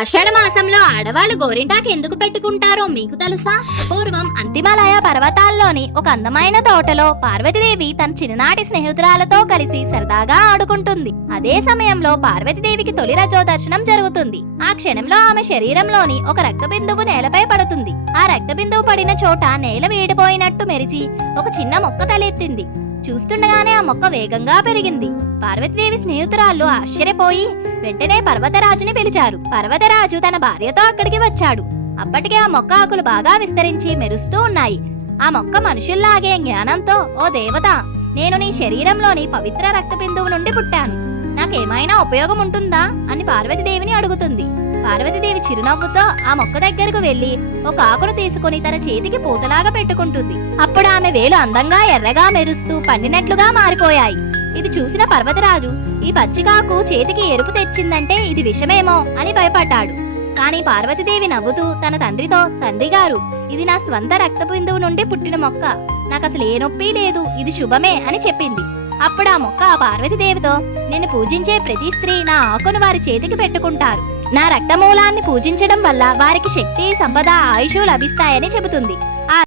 ఆషాఢ మాసంలో ఆడవాళ్ళు గోరింటాకు ఎందుకు పెట్టుకుంటారో మీకు తెలుసా? పూర్వం అంతిమలయ పర్వతాల్లోని ఒక అందమైన తోటలో పార్వతీదేవి తన చిన్ననాటి స్నేహితురాలతో కలిసి సరదాగా ఆడుకుంటుంది. అదే సమయంలో పార్వతీదేవికి తొలి రజో దర్శనం జరుగుతుంది. ఆ క్షణంలో ఆమె శరీరంలోని ఒక రక్త బిందువు నేలపై పడుతుంది. ఆ రక్త బిందువు పడిన చోట నేల వేడిపోయినట్టు మెరిచి ఒక చిన్న మొక్క తలెత్తింది. చూస్తుండగానే ఆ మొక్క వేగంగా పెరిగింది. పార్వతీదేవి స్నేహితురాళ్ళు ఆశ్చర్యపోయి వెంటనే పర్వతరాజుని పిలిచారు. పర్వతరాజు తన భార్యతో అక్కడికి వచ్చాడు. అప్పటికే ఆ మొక్క ఆకులు బాగా విస్తరించి మెరుస్తూ ఉన్నాయి. ఆ మొక్క మనుషుల్లాగే జ్ఞానంతో ఓ దేవత నేను నీ శరీరంలోని పవిత్ర రక్త బిందువు నుండి పుట్టాను. నాకేమైనా ఉపయోగం ఉంటుందా? అని పార్వతీదేవిని అడుగుతుంది. పార్వతీదేవి చిరునవ్వుతో ఆ మొక్క దగ్గరకు వెళ్ళి ఒక ఆకును తీసుకుని తన చేతికి పూతలాగా పెట్టుకుంటుంది. అప్పుడు ఆమె వేలు అందంగా ఎర్రగా మెరుస్తూ పండినట్లుగా మారిపోయాయి. ఇది చూసిన పర్వతరాజు ఈ పచ్చికాకు చేతికి ఎరుపు తెచ్చిందంటే ఇది విషమేమో అని భయపడ్డాడు. కానీ పార్వతీదేవి నవ్వుతూ తన తండ్రితో తండ్రి గారు ఇది నా స్వంత రక్త బిందువు నుండి పుట్టిన మొక్క. నాకు అసలు ఏ నొప్పి లేదు ఇది శుభమే అని చెప్పింది. అప్పుడు ఆ మొక్క ఆ పార్వతీదేవితో నిన్ను పూజించే ప్రతి స్త్రీ నా ఆకును వారి చేతికి పెట్టుకుంటారు. నా రక్తమూలాన్ని పూజించడం వల్ల వారికి శక్తి సంపద ఆయుషు లభిస్తాయని చెబుతుంది.